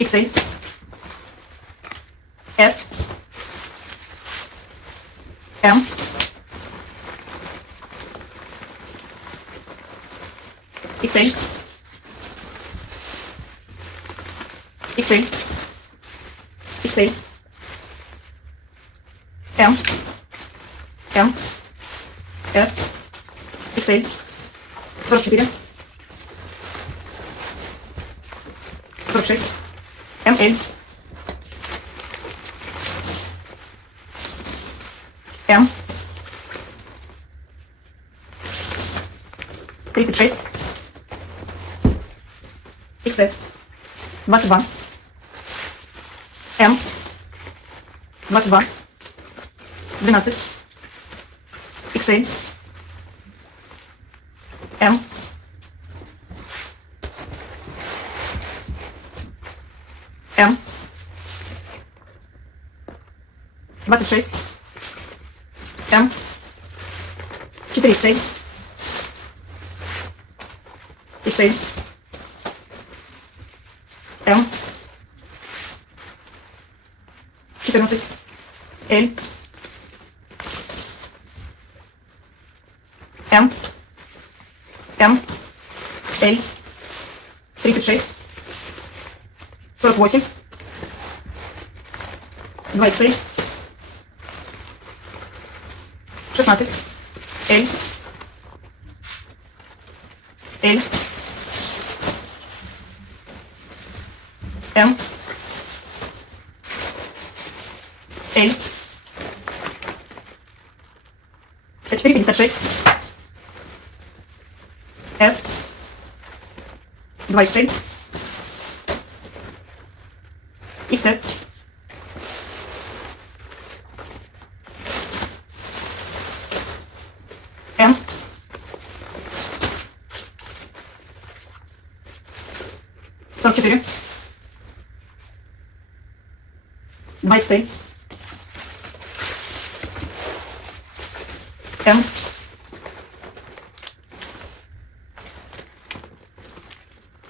XL, S, M, XL, XL, XL, M, M, S, XL, 44, 46, ML, М, 36, XS, 22, М, 22, 12, XL, М, М, 26, М, 4 XL, XL, М, 14, L, М, М, L, 36, 48, 2 XL, 16, L, L, М, L, 54, 56, S, 2 XL, XS, М, 44, 2 XL, М,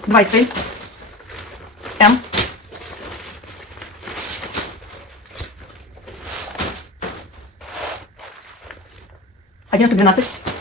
2 XL, М, 11, 12,